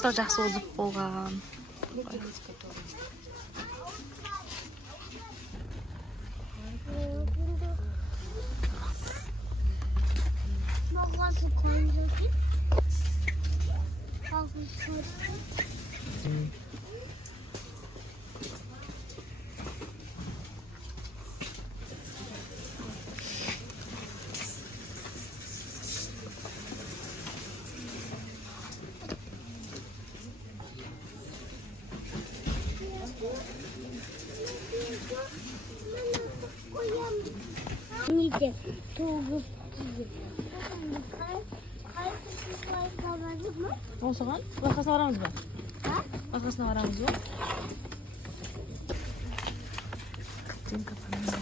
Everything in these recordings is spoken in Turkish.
Sarımsak жақсы ozib bo'lgan. İyice soğuk. Olsun. Başkasına varamız mı? Ha? Başkasına varamız mı? Kapatayım kapanayım.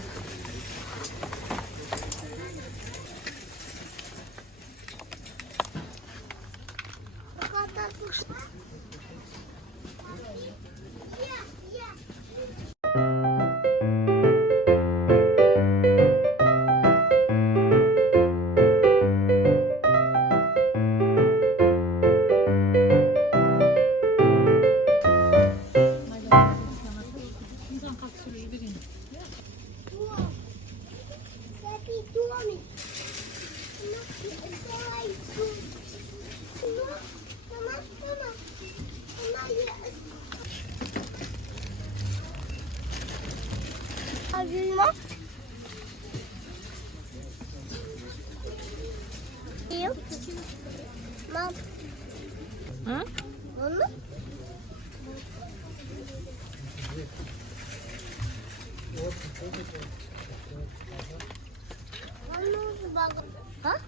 Mam. Hı? Onu? Ha?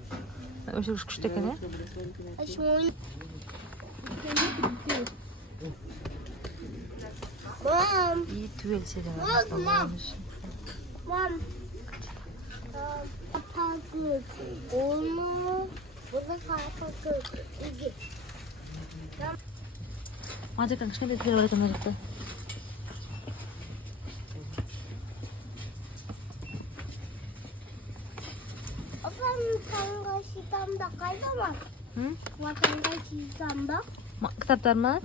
Öyle küçük tekene. Mom. İyi tüyel seni. Mom. Papagöz. Onu. Burada papagöz. İyi. Hadi kanka şimdi bir var kamerada. Vatandaşlıktan da kaydamaz. Hı? Vatandaşlıktan da. Kitaplar mı?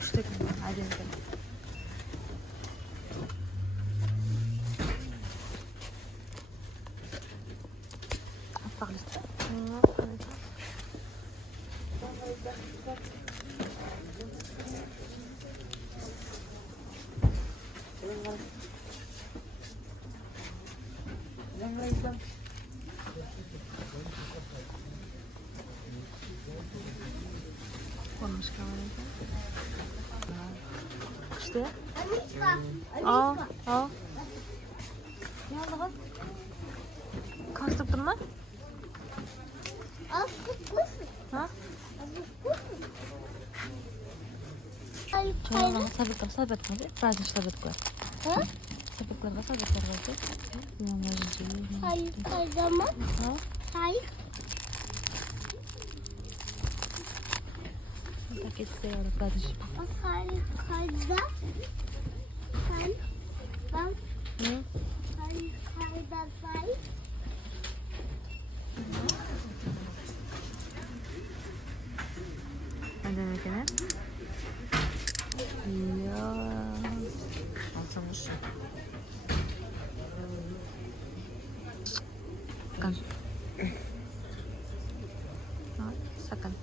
Küçük tekene. Hadi bakalım. Bak lütfen. Konmuş kamerada. İşte. Aa. Ne oldu bak? Kastık durma. Ha? Şöyle sabit mi? Birazcık sabit koy. Ha? Sabitler var. Hayır, kaydamaz. Ha? Hayır. Tak etse ya da kardeşim. O hayır, kayda. Ben. Hı? Hayır, kayda say. Ne demek ne? Ya. Alsamış. Kan. Ha, sakın.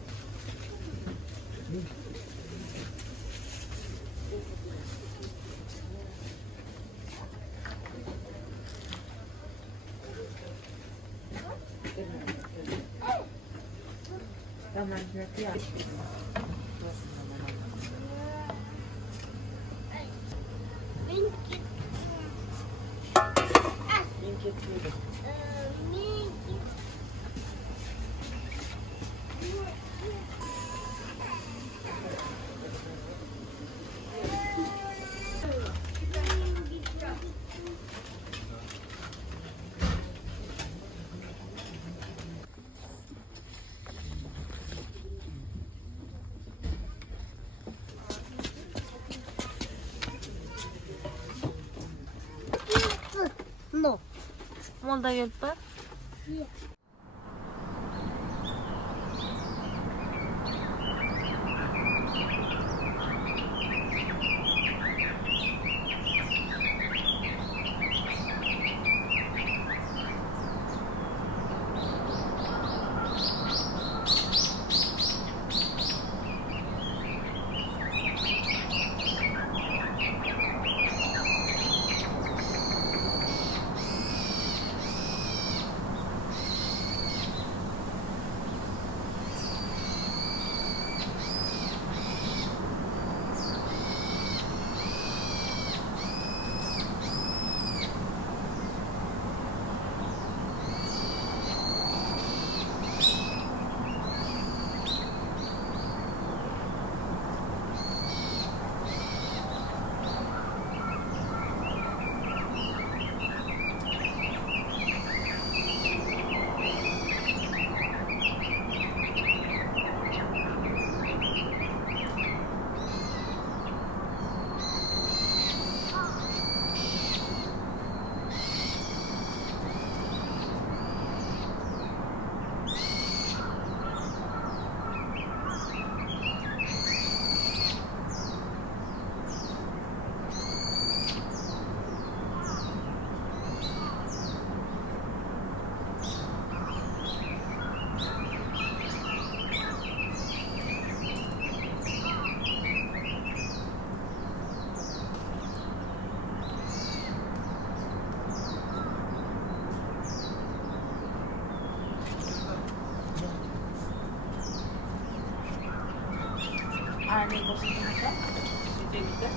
Tamam, nanti ya. Benimki. Benimki. No. Molda gelip bak. Army bossunuzda. Cebinde.